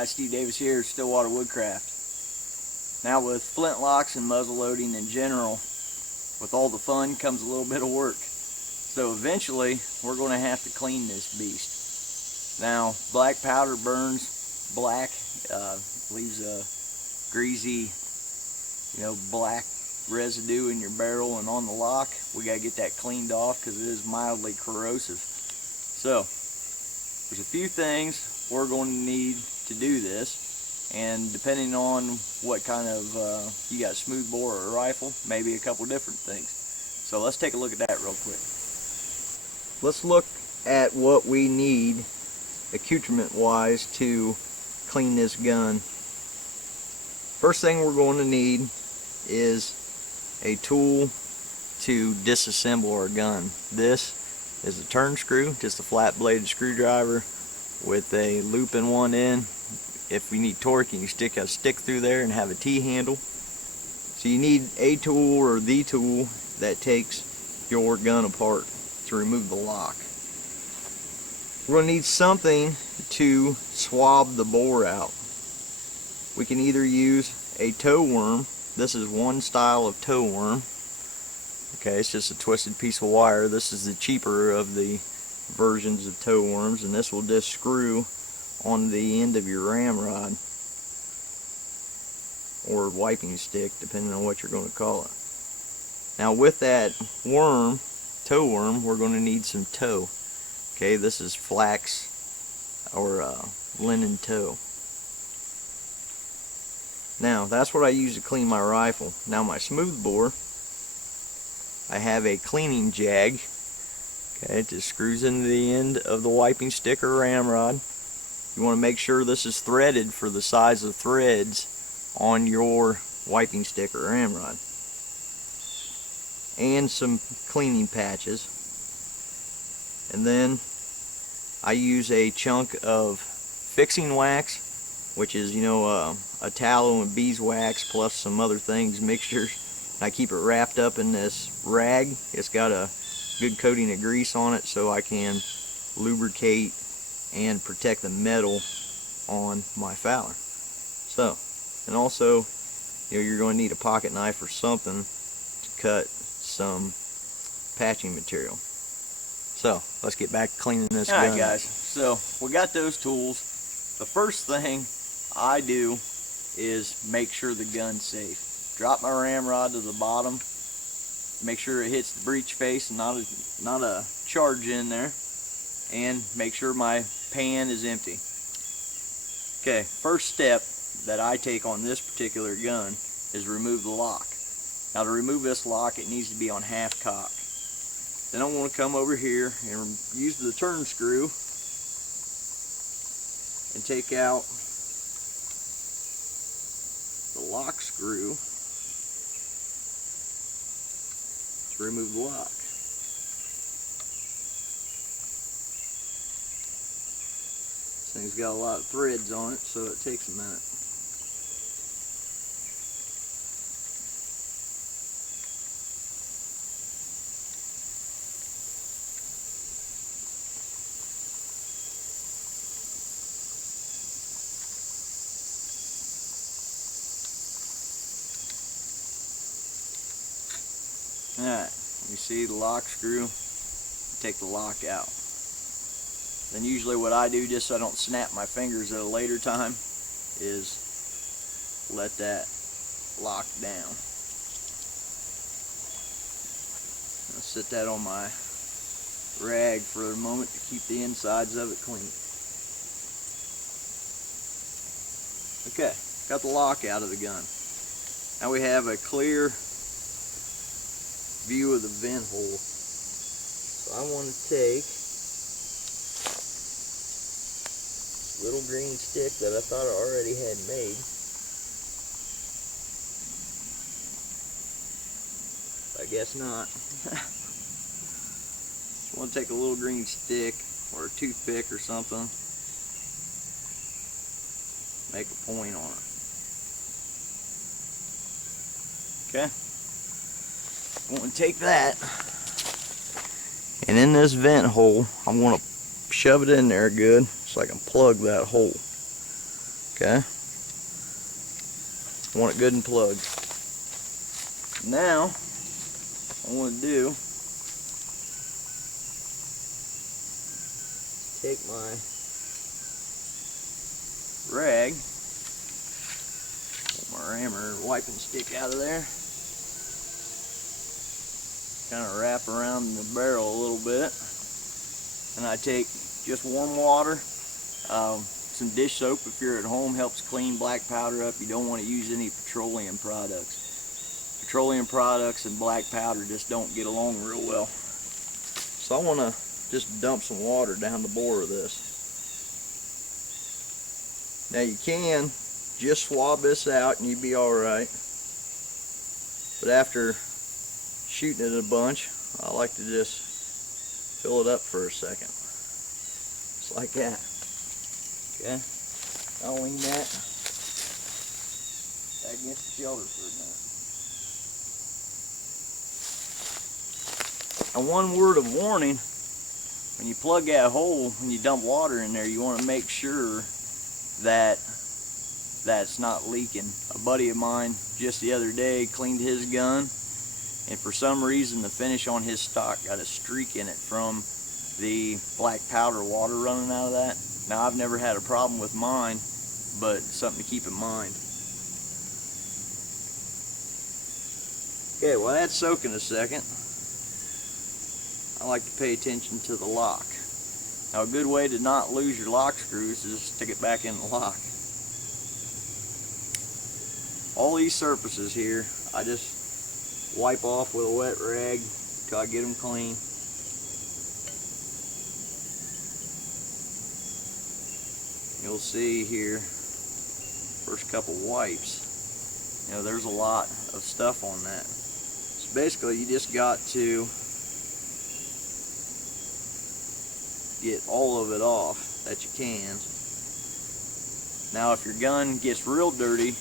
guys, Steve Davis here, Stillwater Woodcraft. Now with flintlocks and muzzleloading in general, with all the fun comes a little bit of work. So eventually we're going to have to clean this beast. Now black powder burns black, leaves a greasy, black residue in your barrel and on the lock. We got to get that cleaned off because it is mildly corrosive. So there's a few things we're going to need to do this, and depending on what kind of you got, smoothbore or a rifle, maybe a couple different things. So let's take a look at that real quick. Let's look at what we need accoutrement wise to clean this gun. First thing we're going to need is a tool to disassemble our gun. This is a turn screw, just a flat bladed screwdriver with a loop in one end. If we need torque, you can stick a stick through there and have a T-handle. So you need a tool or the tool that takes your gun apart to remove the lock. We're going to need something to swab the bore out. We can either use a toe worm. This is one style of toe worm. Okay, it's just a twisted piece of wire. This is the cheaper of the versions of toe worms, and this will just screw on the end of your ramrod or wiping stick, depending on what you're going to call it. Now with that worm, toe worm, we're going to need some tow. Okay, this is flax or linen tow. Now that's what I use to clean my rifle. Now my smoothbore, I have a cleaning jag. Okay, it just screws into the end of the wiping stick or ramrod. You want to make sure this is threaded for the size of threads on your wiping stick or ramrod. And some cleaning patches. And then I use a chunk of fixing wax, which is, a tallow and beeswax plus some other things, mixtures. I keep it wrapped up in this rag. It's got a good coating of grease on it so I can lubricate and protect the metal on my fowler. So, and also, you're going to need a pocket knife or something to cut some patching material. So, let's get back to cleaning this gun. Alright guys, so we got those tools. The first thing I do is make sure the gun's safe. Drop my ramrod to the bottom, make sure it hits the breech face and not a charge in there, and make sure my pan is empty. Okay, first step that I take on this particular gun is remove the lock. Now to remove this lock, it needs to be on half cock. Then I want to come over here and use the turn screw and take out the lock screw to remove the lock. This thing's got a lot of threads on it, so it takes a minute. Alright, you see the lock screw, take the lock out. Then usually what I do, just so I don't snap my fingers at a later time, is let that lock down. I'll set that on my rag for a moment to keep the insides of it clean. Okay, got the lock out of the gun. Now we have a clear view of the vent hole. So I want to take this little green stick that I thought I already had made. I guess not. Just want to take a little green stick or a toothpick or something, make a point on it. Okay. I want to take that, and in this vent hole, I want to shove it in there good so I can plug that hole. Okay. Want it good and plugged. Now, what I want to do, take my rag, pull my rammer wiping stick out of there, kind of wrap around the barrel a little bit, and I take just warm water, some dish soap if you're at home, helps clean black powder up. You don't want to use any petroleum products. Petroleum products and black powder just don't get along real well. So I want to just dump some water down the bore of this. Now you can just swab this out and you'd be alright. But after shooting it a bunch, I like to just fill it up for a second. Just like that. Okay, I'll lean that back against the shelter for a minute. And one word of warning, when you plug that hole, when you dump water in there, you want to make sure that that's not leaking. A buddy of mine just the other day cleaned his gun, and for some reason the finish on his stock got a streak in it from the black powder water running out of that. Now, I've never had a problem with mine, but it's something to keep in mind. Okay, while that's soaking a second, I like to pay attention to the lock. Now, a good way to not lose your lock screws is stick it back in the lock. All these surfaces here, I just wipe off with a wet rag till I get them clean. You'll see here, first couple wipes, you know, there's a lot of stuff on that. So basically you just got to get all of it off that you can. Now if your gun gets real dirty,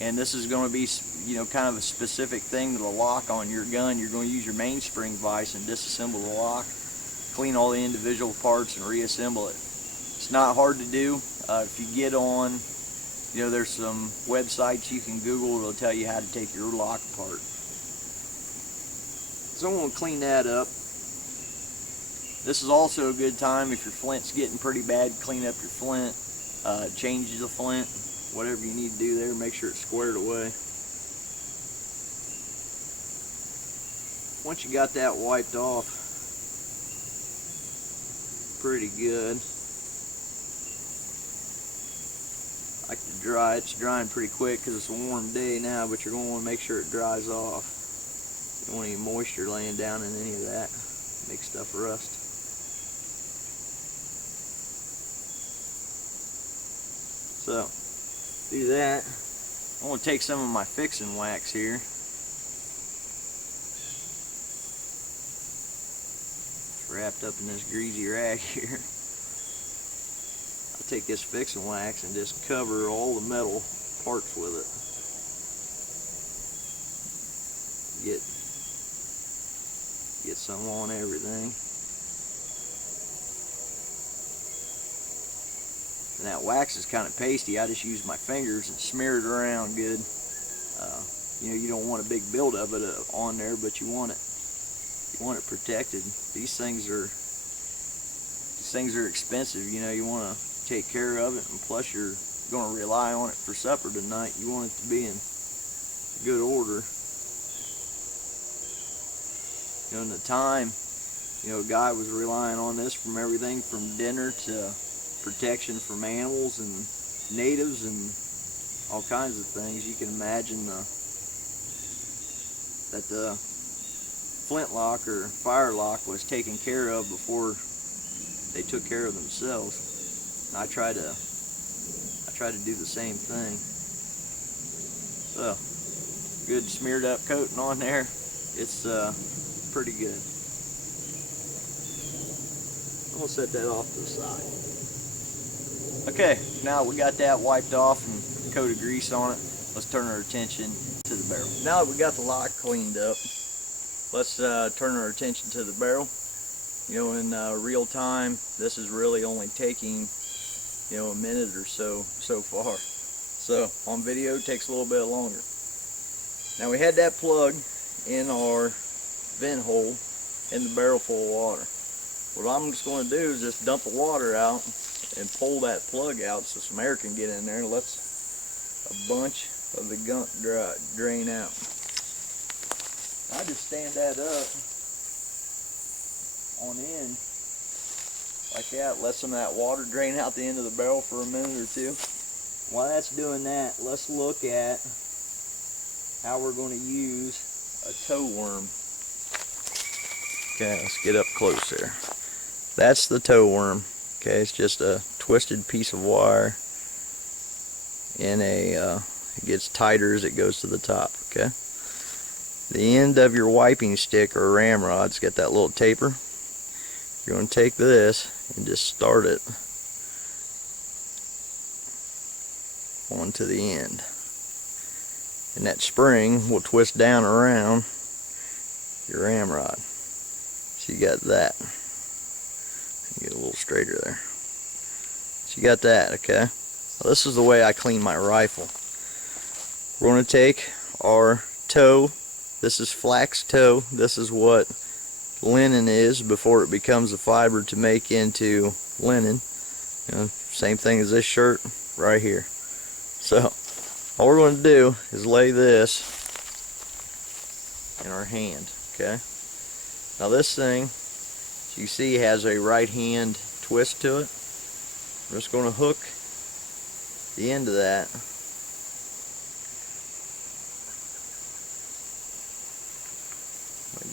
and this is going to be, you know, kind of a specific thing to the lock on your gun, you're going to use your mainspring vise and disassemble the lock, clean all the individual parts and reassemble it. It's not hard to do. If you get on, you know, there's some websites you can Google that'll tell you how to take your lock apart. So I'm going to clean that up. This is also a good time if your flint's getting pretty bad, clean up your flint, change the flint, whatever you need to do there, make sure it's squared away. Once you got that wiped off pretty good, I like to dry. It's drying pretty quick because it's a warm day now, but you're going to want to make sure it dries off. You don't want any moisture laying down in any of that. Make stuff rust. So, do that. I want to take some of my fixing wax here. It's wrapped up in this greasy rag here. I'll take this fixing wax and just cover all the metal parts with it. Get some on everything. And that wax is kind of pasty. I just use my fingers and smear it around good. You know, you don't want a big build of it on there, but you want it protected. These things are expensive. You know, you want to take care of it, and plus you're going to rely on it for supper tonight. You want it to be in good order. You know, in the time, you know, a guy was relying on this from everything from dinner to protection from animals and natives and all kinds of things. You can imagine that the flintlock or firelock was taken care of before they took care of themselves. And I try to do the same thing. So, good smeared up coating on there. It's pretty good. I'm gonna set that off to the side. Okay, now we got that wiped off and a coat of grease on it. Let's turn our attention to the barrel. Now that we got the lock cleaned up, let's turn our attention to the barrel. You know, in real time, this is really only taking you know, a minute or so far. So on video it takes a little bit longer. Now we had that plug in our vent hole in the barrel full of water. What I'm just going to do is just dump the water out and pull that plug out so some air can get in there and lets a bunch of the gunk drain out. I just stand that up on end like that, let some of that water drain out the end of the barrel for a minute or two. While that's doing that, let's look at how we're going to use a toe worm. Okay, let's get up close there. That's the toe worm. Okay, it's just a twisted piece of wire in a, it gets tighter as it goes to the top, okay? The end of your wiping stick or ramrod's got that little taper. You're going to take this and just start it onto the end. And that spring will twist down around your ramrod. So you got that. Get a little straighter there. So you got that, okay? Well, this is the way I clean my rifle. We're going to take our toe. This is flax toe. This is what linen is before it becomes a fiber to make into linen. You know, same thing as this shirt right here. So all we're going to do is lay this in our hand, okay? Now this thing, as you see, has a right hand twist to it. We're just going to hook the end of that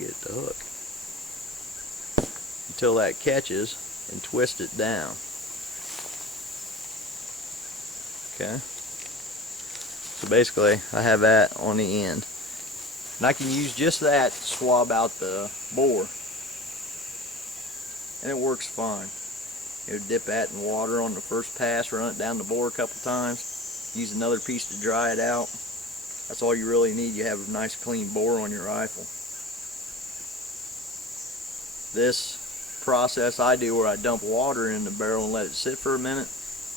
get it to hook until that catches and twist it down. Okay, so basically I have that on the end, and I can use just that to swab out the bore, and it works fine. You know, dip that in water on the first pass, run it down the bore a couple times, use another piece to dry it out. That's all you really need. You have a nice clean bore on your rifle. This process I do where I dump water in the barrel and let it sit for a minute,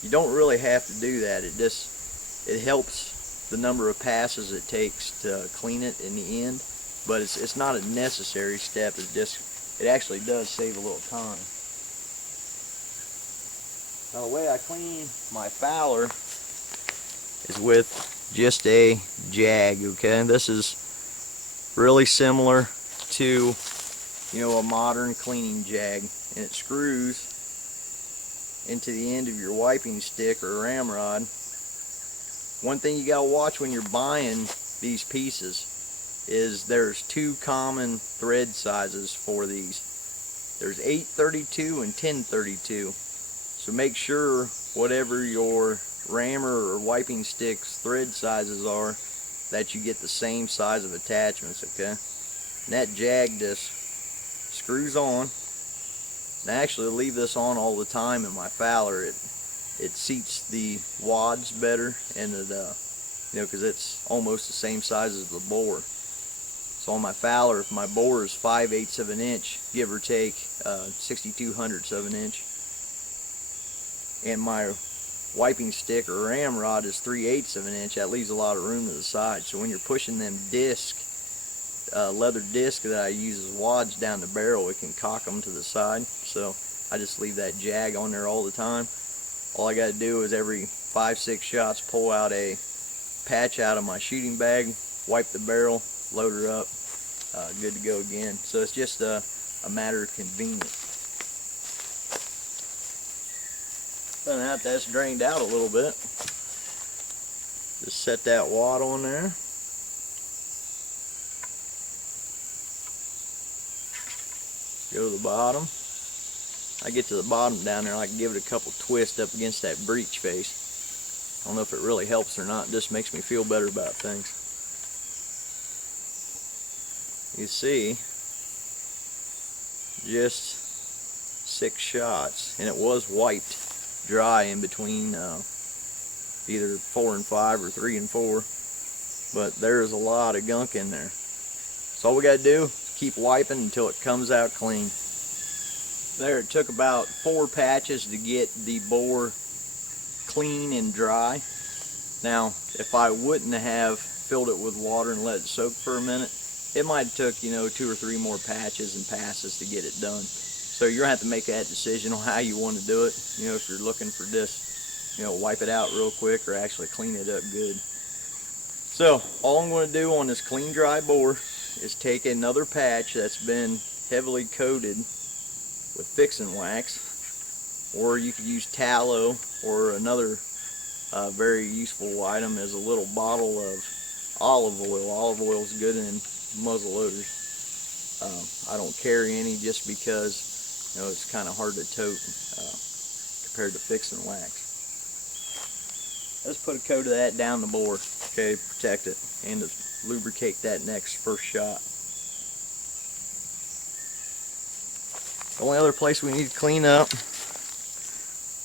you don't really have to do that. It helps the number of passes it takes to clean it in the end, but it's not a necessary step. It actually does save a little time. Now the way I clean my fowler is with just a jag, okay? This is really similar to, you know, a modern cleaning jag, and it screws into the end of your wiping stick or ramrod. One thing you gotta watch when you're buying these pieces is there's two common thread sizes for these. There's 832 and 1032. So make sure whatever your rammer or wiping stick's thread sizes are, that you get the same size of attachments, okay? And that jag just screws on. And I actually leave this on all the time in my fowler. It seats the wads better, and it, you know, because it's almost the same size as the bore. So on my fowler, if my bore is 5/8 of an inch, give or take 62/100 of an inch, and my wiping stick or ramrod is 3/8 of an inch, that leaves a lot of room to the side. So when you're pushing them leather disc that I use as wads down the barrel, it can cock them to the side. So I just leave that jag on there all the time. All I got to do is every 5-6 shots pull out a patch out of my shooting bag, wipe the barrel, load her up, good to go again. So it's just a matter of convenience. So now that's drained out a little bit, just set that wad on there. Go to the bottom. I get to the bottom down there, I can give it a couple twists up against that breech face. I don't know if it really helps or not, it just makes me feel better about things. You see, just 6 shots, and it was wiped dry in between either 4 and 5 or 3 and 4, but there's a lot of gunk in there. So all we got to do is keep wiping until it comes out clean. There, it took about 4 patches to get the bore clean and dry. Now, if I wouldn't have filled it with water and let it soak for a minute, it might have took, 2 or 3 more patches and passes to get it done. So you're gonna have to make that decision on how you want to do it. If you're looking for this, wipe it out real quick or actually clean it up good. So all I'm going to do on this clean dry bore is take another patch that's been heavily coated with fixing wax, or you could use tallow, or another very useful item is a little bottle of olive oil. Olive oil is good in muzzle loaders. I don't carry any just because it's kind of hard to tote compared to fixing wax. Let's put a coat of that down the bore, okay, to protect it and to lubricate that next first shot. The only other place we need to clean up,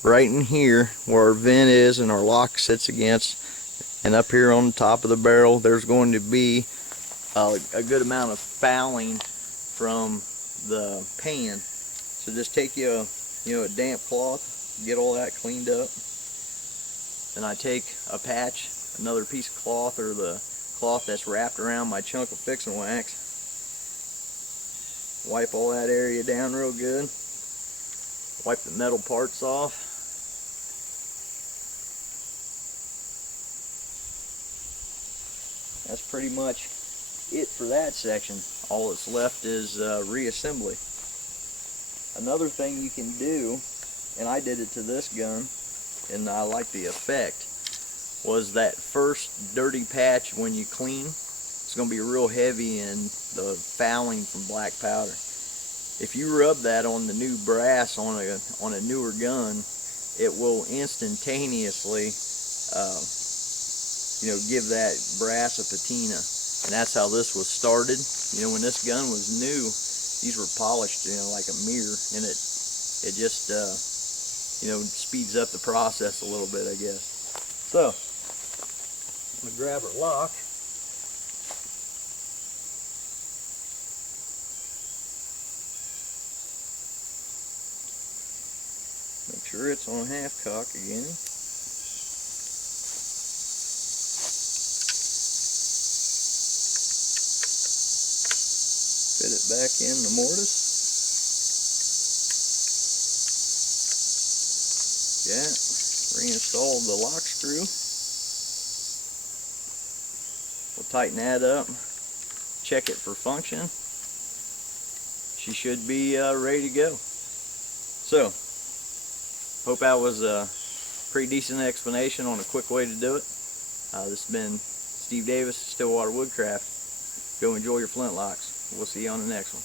right in here where our vent is and our lock sits against, and up here on the top of the barrel, there's going to be a good amount of fouling from the pan. So just take you a damp cloth, get all that cleaned up. Then I take a patch, another piece of cloth, or the cloth that's wrapped around my chunk of fixing wax. Wipe all that area down real good. Wipe the metal parts off. That's pretty much it for that section. All that's left is reassembly. Another thing you can do, and I did it to this gun, and I like the effect, was that first dirty patch when you clean, it's going to be real heavy in the fouling from black powder. If you rub that on the new brass on a newer gun, it will instantaneously give that brass a patina. And that's how this was started. When this gun was new, these were polished like a mirror, and it just speeds up the process a little bit, I guess. So I'm gonna grab our lock. Make sure it's on half cock again. Fit it back in the mortise. Yeah, reinstall the lock screw. We'll tighten that up, check it for function. She should be ready to go. So, hope that was a pretty decent explanation on a quick way to do it. This has been Steve Davis, Stillwater Woodcraft. Go enjoy your flintlocks. We'll see you on the next one.